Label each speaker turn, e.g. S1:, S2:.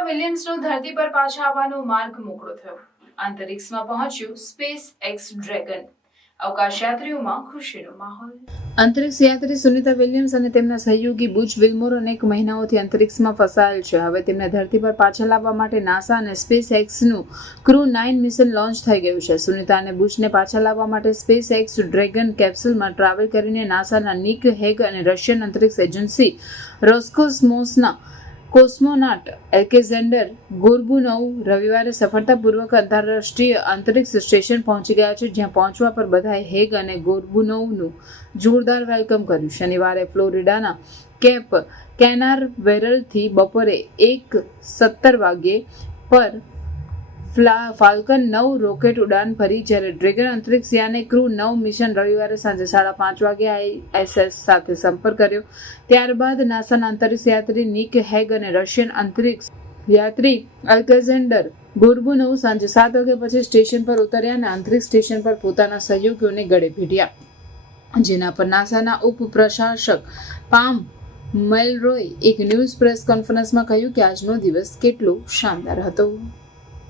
S1: સુનિતા વિલિયમ્સનો ધરતી પર પાછા આવવાનો માર્ગ મોકળો થયો. અંતરિક્ષમાં પહોંચ્યું સ્પેસ એક્સ ડ્રેગન અંતરિક્ષ યાત્રી સુનિતા વિલિયમ્સ અને તેમના સહયોગી બુચ વિલ્મોર અનેક મહિનાઓથી અંતરિક્ષમાં ફસાયેલ છે. હવે તેમને ધરતી પર પાછા લાવવા માટે નાસા અને સ્પેસ એક્સનું ક્રૂ નાઇન મિશન લોન્ચ થઈ ગયું છે. સુનિતા અને બુચને પાછા લાવવા માટે સ્પેસ એક્સ ડ્રેગન કેપ્સ્યુલમાં ટ્રાવેલ કરીને નાસાના નિક હેગ અને રશિયન અંતરિક્ષ એજન્સી રોસ્કોસ્મોસના કોસ્મોનાટ એલ્કેઝેન્ડર ગોર્બુનોવ રવિવારે સફળતાપૂર્વક આંતરરાષ્ટ્રીય અંતરિક્ષ સ્ટેશન પહોંચી ગયા છે, જ્યાં પહોંચવા પર બધાએ હેગ અને ગોર્બુનોવનું જોરદાર વેલકમ કર્યું. શનિવારે ફ્લોરિડાના કેપ કેનાર વેરલથી બપોરે એક સત્તર વાગ્યે પર ફ્લા, ફાલ્કન નવ રોકેટ ઉડાન ભરી જ્યારે ડ્રેગન અંતરિક્ષ યાને ક્રૂ નવ મિશન રવિવારે સાંજે સાડા પાંચ વાગે આઈએસએસ સાથે સંપર્ક કર્યો. ત્યારબાદ નાસાના અંતરિક્ષ યાત્રી નિક હેગ અને રશિયન અંતરિક્ષ યાત્રી અલ્કેઝેન્ડર ગોર્બુનોવ સાંજે સાત વાગ્યા પછી સ્ટેશન પર ઉતર્યા અને અંતરિક્ષ સ્ટેશન પર પોતાના સહયોગીઓને ગળે ભેટ્યા. જેના પર નાસાના ઉપપ્રશાસક પામ મેલરોય એક ન્યૂઝ પ્રેસ કોન્ફરન્સમાં કહ્યું કે આજનો દિવસ કેટલો શાનદાર હતો.